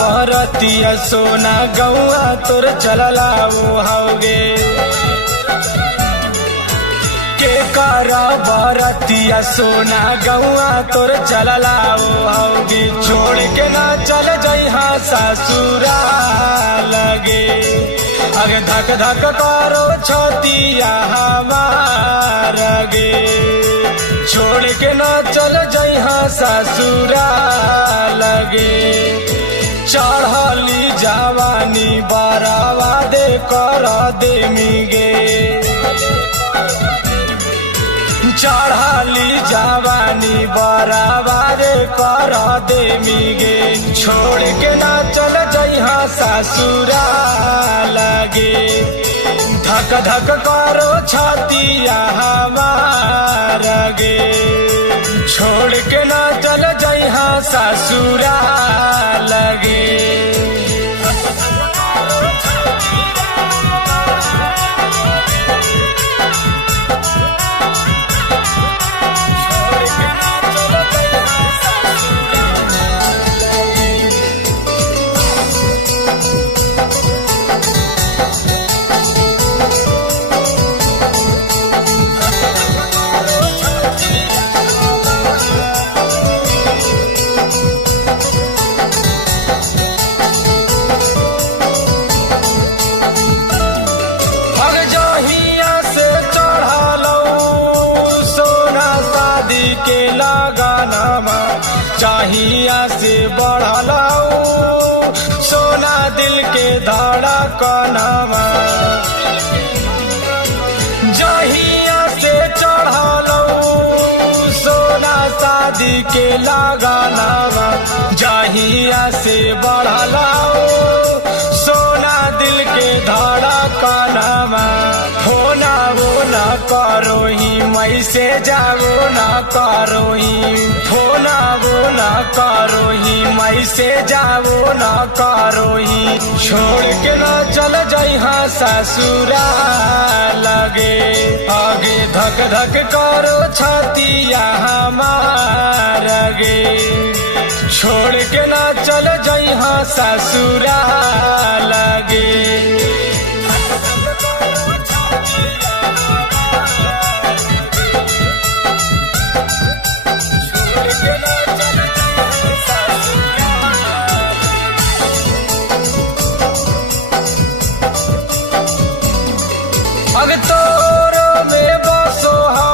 बरतिया सोना गौआ तोर चललाओ हौगे के कर बरतिया सोना गौआ तोर चललाओ हौगे छोड़ के ना चल जइहा ससुरा लगे अगे धक धक करो छतिया हमार गे छोड़ के ना चल जइहा ससुरा लगे चढ़ली जवानी बरावा दे कर दे मिगे चढ़ली जवानी बरावा दे कर दे मिगे छोड़ के ना चल जइहा ससुरा लगे धक धक करो छतिया हमार गे छोड़ के ना चल जइहा ससुरा लगे के लगानामा चाहिया से बढ़लाओ सोना दिल के धड़कनामा जहिया से चढ़लो सोना शादी के लगानामा जहिया से बढ़लाओ सोना दिल के धड़कनामा होना वो न करो ही मई से जाओ न करो ही होना वो न करो ही मई से जाओ न करो ही छोड़ के न चल जइहा ससुरा लगे आगे धक धक करो छतिया हमार गे छोड़ के न चल जइहा ससुरा लगे अग तोरो में बसो हो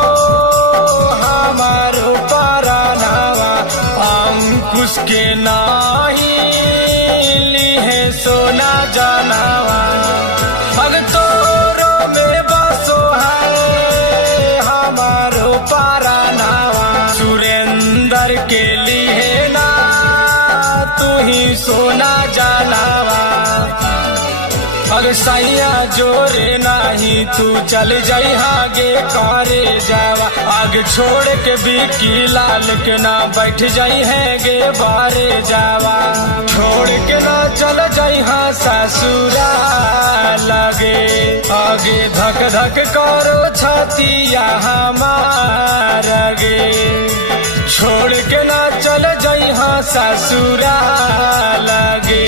हमारो परानावा अंकुश के नाही लिहे सोना जनावा अग तोरो में बसो है हमारो परानावा सुरेंद्र के लिए ना तू ही सोना जनावा अगर सैया जोरे नाही तू चल जइहा गे करे जावा आगे छोड़ के बिकी लाल के ना बैठ जाई है गे बारे जावा छोड़ के ना चल जइहा ससुरा लगे आगे धक धक करो छतिया हमार गे छोड़ के ना चल जइहा ससुरा लगे।